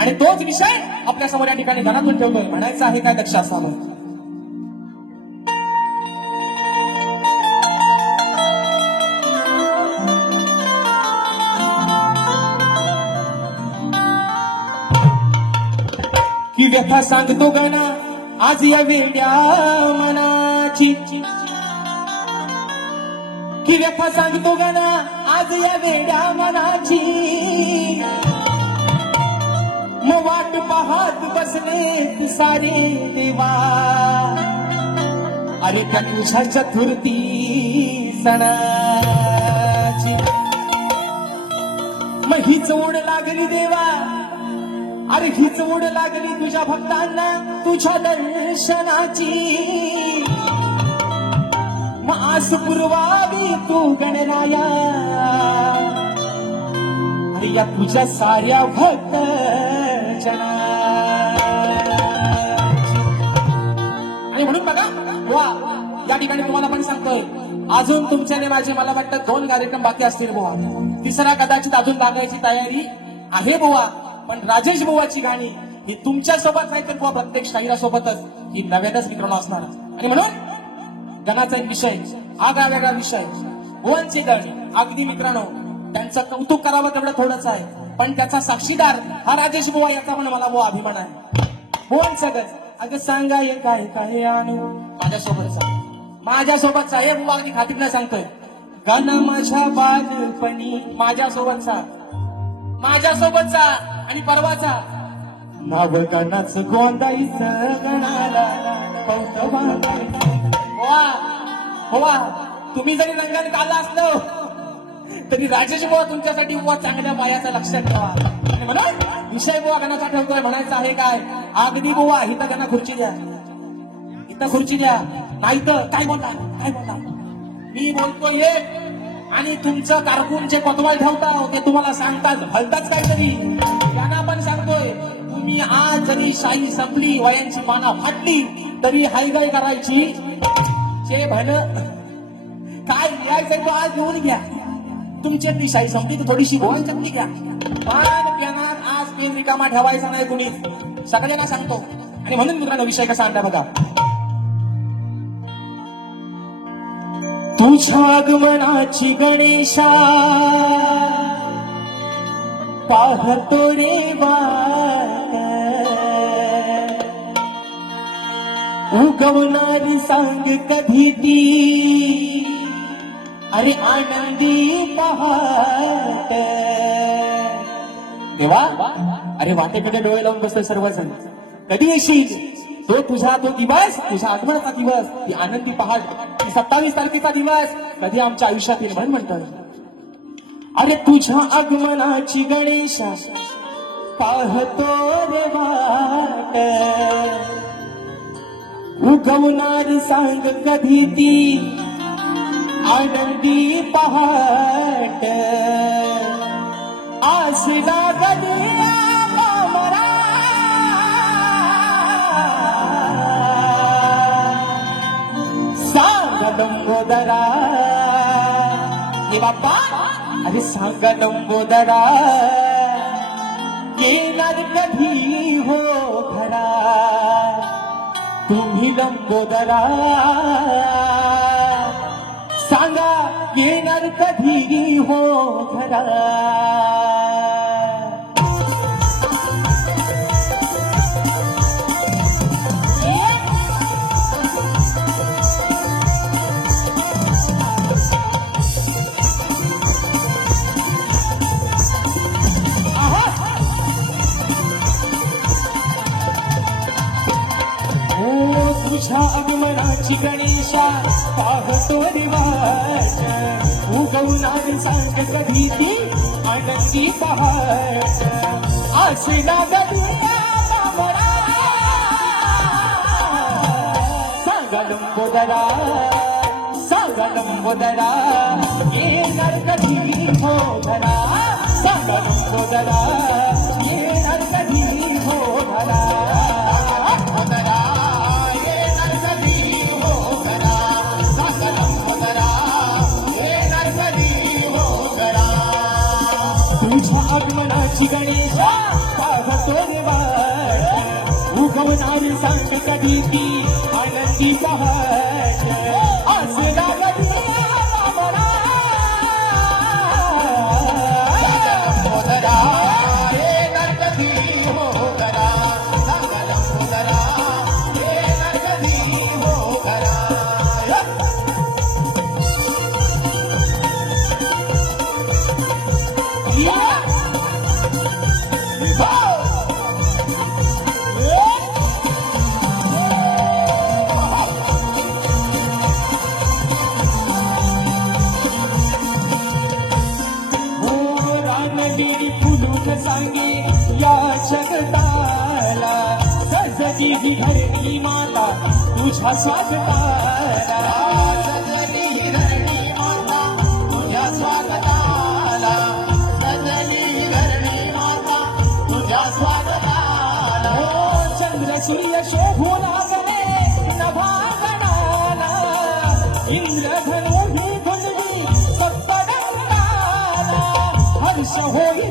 आणि तोच विषय आपल्यासमोर या ठिकाणी घरातून ठेवतोय. म्हणायचं आहे काय लक्ष असावं की व्यथा सांगतो गणा आज या वेड्या मनाची. की व्यथा सांगतो गणा आज या वेड्या मनाची. मग वाट पाहत बसले सारे देवा. अरे त्या तुझ्या चतुर्थी सणाची. मग हीच ओढ लागली देवा. अरे हीच ओढ लागली तुझ्या भक्तांना तुझ्या दर्शनाची. मग आस पुरवावी तू गणराया. अरे या तुझ्या साऱ्या भक्त आणि म्हणून बघा वा या ठिकाणी तुम्हाला पण सांगतोय. अजून तुमच्याने माझे मला वाटतं दोन कार्यक्रम बाकी असतील बुवा. तिसरा कदाचित अजून लागायची तयारी आहे बुवा. पण राजेश बुवाची गाणी ही तुमच्यासोबत नाही तर बुवा प्रत्येक शाहिरा सोबतच. ही नव्यातच मित्रांनो असणार. आणि म्हणून गणाचा एक विषय आगळा वेगळा विषय? बुवांची गाणी. अगदी मित्रांनो त्यांचं कौतुक करावं तेवढं थोडंच आहे. पण त्याचा साक्षीदार हा राजेश बुवा याचा पण मला बुवा अभिमान आहे. बोल सगळं. अगं हे काय काय आणू? माझ्यासोबतचा माझ्यासोबतचा हे बुवा अगदी खात्रीनं सांगतोय. गाणं माझ्या बालपणी माझ्यासोबतचा माझ्यासोबतचा आणि परवाचा नाव गणाच गोंदाईचं गणाला कौतुक तुम्ही जरी रंगाने आला असलो तरी राजेश बुवा तुमच्यासाठी बुवा चांगल्या पायाचा लक्षात ठेवा. आणि म्हणून विषय बुवा गणाचा ठेवतोय म्हणायचं आहे काय? अगदी बुवा इथं त्यांना खुर्ची द्या. इथं खुर्ची द्या. नाही तर काय बोलता काय बोलता मी बोलतोय हे. आणि तुमचं कारकून जे पतवाल ठेवता ते तुम्हाला सांगताच भलताच काहीतरी. त्यांना पण सांगतोय तुम्ही आज जरी शाही संपली वयांची माना फाटली तरी हायगाय करायची. जे भल काय लिहायचं तो आज लिहून घ्या. तुमच्यातली शाही संपली तर थोडीशी गोवांच्यातली घ्या. पान पेनात आज पेन रिकामा ठेवायचा नाही कुणी सगळ्यांना सांगतो. आणि म्हणून मित्रांनो विषय कसा आणला बघा. तुझ्या आगमनाची गणेशा पाहतो रे वाट उगवणारी सांग कधी ती? अरे आनंदी पहाट देवा अरे वाटेकडे डोळे लावून बसतोय सर्वजण. कधी येशील? तो तुझा तो दिवस तुझा आगमनाचा दिवस ती आनंदी पहाट ती सत्तावीस तारखेचा दिवस कधी आमच्या आयुष्यात येईल म्हणून अरे तुझ्या आगमनाची गणेशा पाहतो रे वाट. उगवणारी सांग कधी ती आनंदी पहाट. आस लागली मरा. सांग लंबोदरा हे बाप्पा अरे सांग लंबोदरा येणार कधी हो घरा? तुम्ही लंबोदरा सांगा येणार कधी हो घरा? तुझ्या अगमनाची गणेशा पाहतो दिवा. उगवणार सांग कधी ती आनंदी पहाट आशिला गदिया बाबरा सांगा लंबोदरा सांगा लंबोदरा येणार कधी हो सांगा लंबोदरा तुझ्या आगमनाची गणेशा पाहतो वाट उगवणारी सांग कधी ती आनंदी पहाट. असला हिरणी माता तुझ्या स्वागताला. हो सूर्य शोभू लागले नभागणाला इंद्रधनु ही सप्तगंगाला. हर्ष होई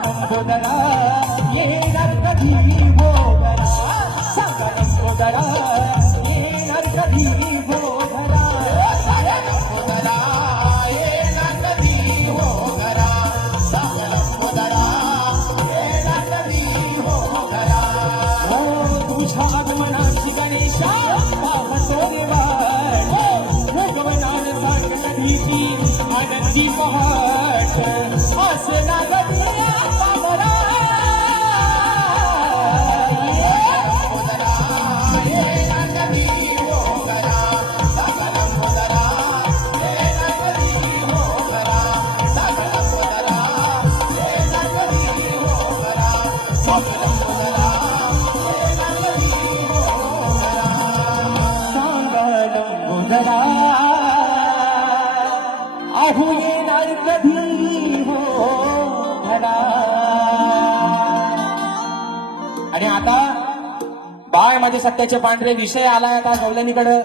सांगा गंगोदरा येणार कधी भोगरा सांगा गंगोदरा येणार कधी भोगरा मोदरा येणार कधी मोदरा सांगल कधी तुझ्या आगमनाची गणेशा पाहतो सांग आनंदी पहाट आणि सत्याचे पांढरे विषय आलाय आता गवलनीकडं